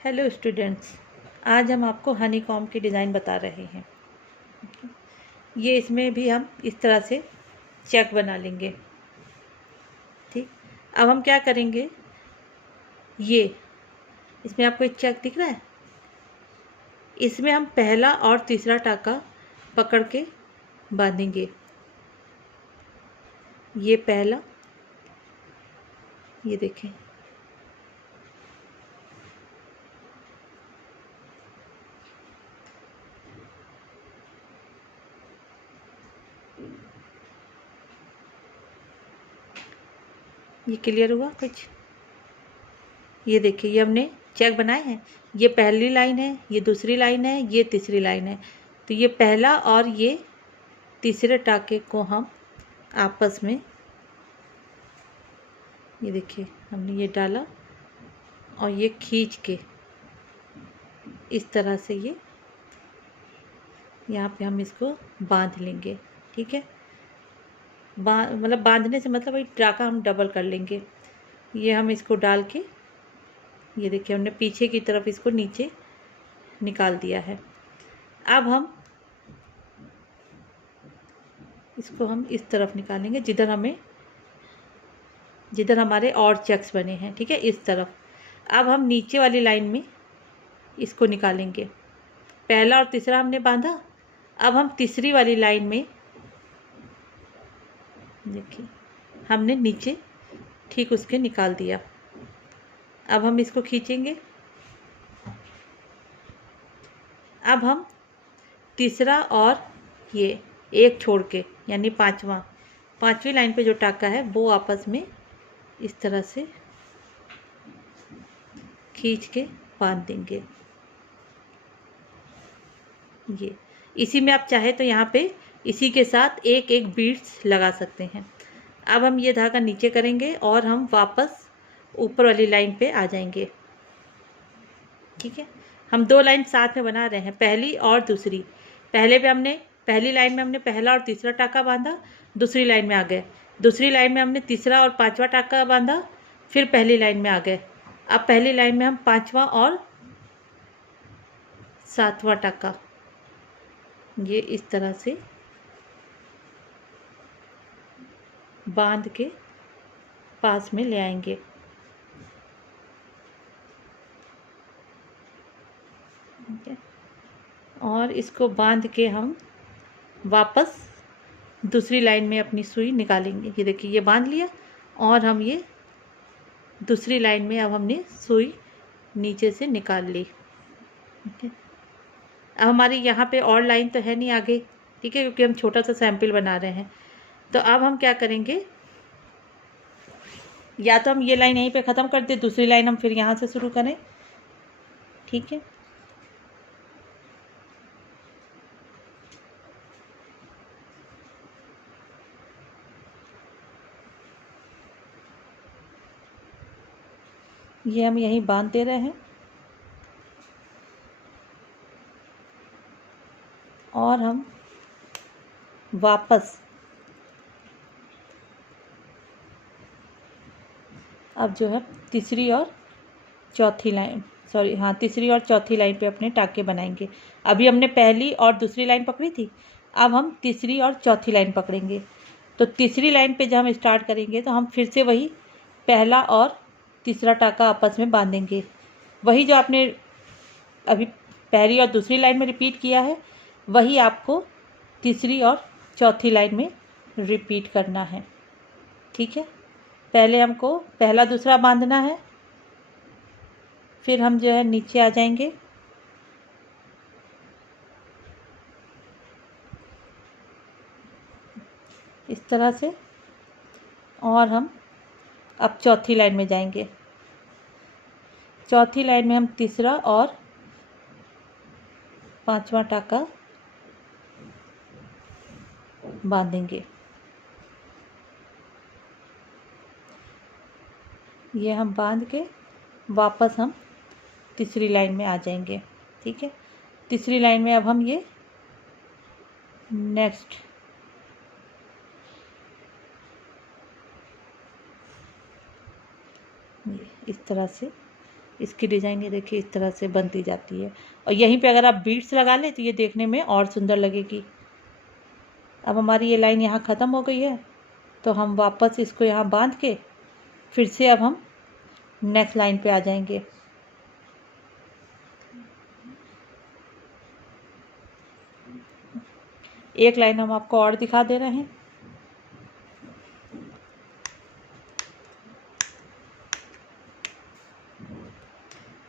Hello students, आज हम आपको हनी कॉम्ब की डिज़ाइन बता रहे हैं। ये इसमें भी हम इस तरह से चेक बना लेंगे। ठीक, अब हम क्या करेंगे, ये इसमें आपको एक चेक दिख रहा है, इसमें हम पहला और तीसरा टाका पकड़ के बांधेंगे। ये पहला, ये देखें, ये क्लियर हुआ कुछ? ये देखिए, ये हमने चेक बनाए हैं। ये पहली लाइन है, ये दूसरी लाइन है, ये तीसरी लाइन है। तो ये पहला और ये तीसरे टाके को हम आपस में, ये देखिए, हमने ये डाला और ये खींच के इस तरह से ये यहाँ पे हम इसको बांध लेंगे। ठीक है, मतलब बांधने से मतलब वही टाका हम डबल कर लेंगे। ये हम इसको डाल के, ये देखिए, हमने पीछे की तरफ इसको नीचे निकाल दिया है। अब हम इसको इस तरफ निकालेंगे जिधर हमारे और चेक्स बने हैं। ठीक है, इस तरफ। अब हम नीचे वाली लाइन में इसको निकालेंगे। पहला और तीसरा हमने बांधा। अब हम तीसरी वाली लाइन में, देखिए, हमने नीचे ठीक उसके निकाल दिया। अब हम इसको खींचेंगे। अब हम तीसरा और ये एक छोड़ के, यानी पांचवी लाइन पे जो टाका है वो आपस में इस तरह से खींच के बांध देंगे। ये इसी में आप चाहे तो यहाँ पे इसी के साथ एक एक बीड्स लगा सकते हैं। अब हम ये धागा नीचे करेंगे और हम वापस ऊपर वाली लाइन पे आ जाएंगे। ठीक है, हम दो लाइन साथ में बना रहे हैं, पहली और दूसरी। पहली लाइन में हमने पहला और तीसरा टाका बांधा, दूसरी लाइन में आ गए। दूसरी लाइन में हमने तीसरा और पांचवा टाका बांधा, फिर पहली लाइन में आ गए। अब पहली लाइन में हम पांचवा और सातवां टाका ये इस तरह से बांध के पास में ले आएंगे। ठीक है, और इसको बांध के हम वापस दूसरी लाइन में अपनी सुई निकालेंगे। ये देखिए, ये बांध लिया और हम ये दूसरी लाइन में अब हमने सुई नीचे से निकाल ली। ठीक है, अब हमारी यहाँ पे और लाइन तो है नहीं आगे। ठीक है, क्योंकि हम छोटा सा सैंपल बना रहे हैं। तो अब हम क्या करेंगे, या तो हम ये लाइन यहीं पे ख़त्म कर दें, दूसरी लाइन हम फिर यहाँ से शुरू करें। ठीक है, ये हम यहीं बांध दे रहे हैं और हम वापस अब जो है तीसरी और चौथी लाइन पे अपने टाके बनाएंगे। अभी हमने पहली और दूसरी लाइन पकड़ी थी, अब हम तीसरी और चौथी लाइन पकड़ेंगे। तो तीसरी लाइन पे जब हम स्टार्ट करेंगे तो हम फिर से वही पहला और तीसरा टाका आपस में बांधेंगे। वही जो आपने अभी पहली और दूसरी लाइन में रिपीट किया है, वही आपको तीसरी और चौथी लाइन में रिपीट करना है। ठीक है, पहले हमको पहला दूसरा बांधना है, फिर हम जो है नीचे आ जाएंगे। इस तरह से, और हम अब चौथी लाइन में जाएंगे। चौथी लाइन में हम तीसरा और पांचवा टाका बांधेंगे। ये हम बांध के वापस हम तीसरी लाइन में आ जाएंगे। ठीक है, तीसरी लाइन में अब हम ये नेक्स्ट इस तरह से इसकी डिज़ाइन ये देखिए इस तरह से बनती जाती है। और यहीं पे अगर आप बीड्स लगा लें तो ये देखने में और सुंदर लगेगी। अब हमारी ये लाइन यहाँ ख़त्म हो गई है, तो हम वापस इसको यहाँ बांध के फिर से अब हम नेक्स्ट लाइन पे आ जाएंगे। एक लाइन हम आपको और दिखा दे रहे हैं।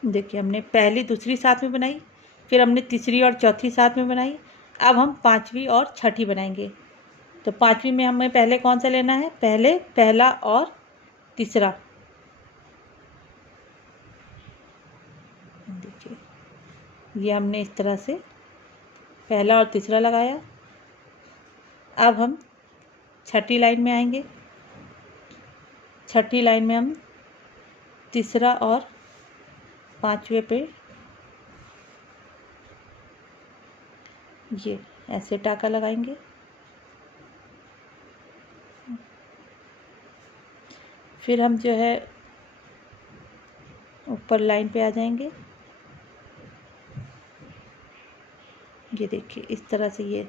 देखिए हमने पहली दूसरी साथ में बनाई, फिर हमने तीसरी और चौथी साथ में बनाई। अब हम पांचवी और छठी बनाएंगे। तो पांचवी में हमें पहले कौन सा लेना है? पहले पहला और तीसरा। देखिए ये हमने इस तरह से पहला और तीसरा लगाया। अब हम छठी लाइन में आएंगे। छठी लाइन में हम तीसरा और पांचवे पे ये ऐसे टाका लगाएंगे। फिर हम जो है ऊपर लाइन पे आ जाएंगे। ये देखिए इस तरह से ये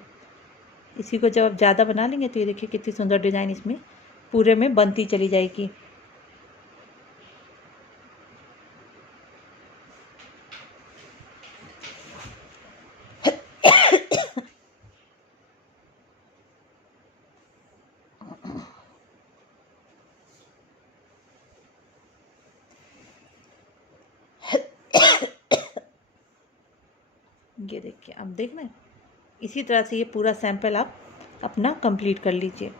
इसी को जब आप ज़्यादा बना लेंगे तो ये देखिए कितनी सुंदर डिज़ाइन इसमें पूरे में बनती चली जाएगी। ये देखिए अब देखना इसी तरह से ये पूरा सैंपल आप अपना कंप्लीट कर लीजिए।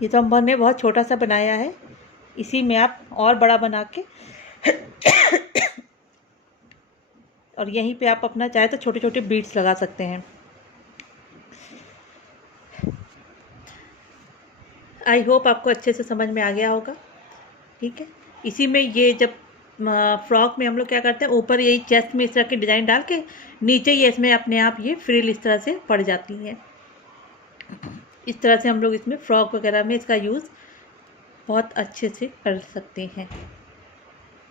ये तो हमने बहुत छोटा सा बनाया है, इसी में आप और बड़ा बना के और यहीं पे आप अपना चाहे तो छोटे छोटे बीड्स लगा सकते हैं। आई होप आपको अच्छे से समझ में आ गया होगा। ठीक है, इसी में ये जब फ्रॉक में हम लोग क्या करते हैं, ऊपर यही चेस्ट में इस तरह की डिज़ाइन डाल के नीचे ये इसमें अपने आप ये फ्रिल इस तरह से पड़ जाती हैं। इस तरह से हम लोग इसमें फ्रॉक वगैरह में इसका यूज़ बहुत अच्छे से कर सकते हैं।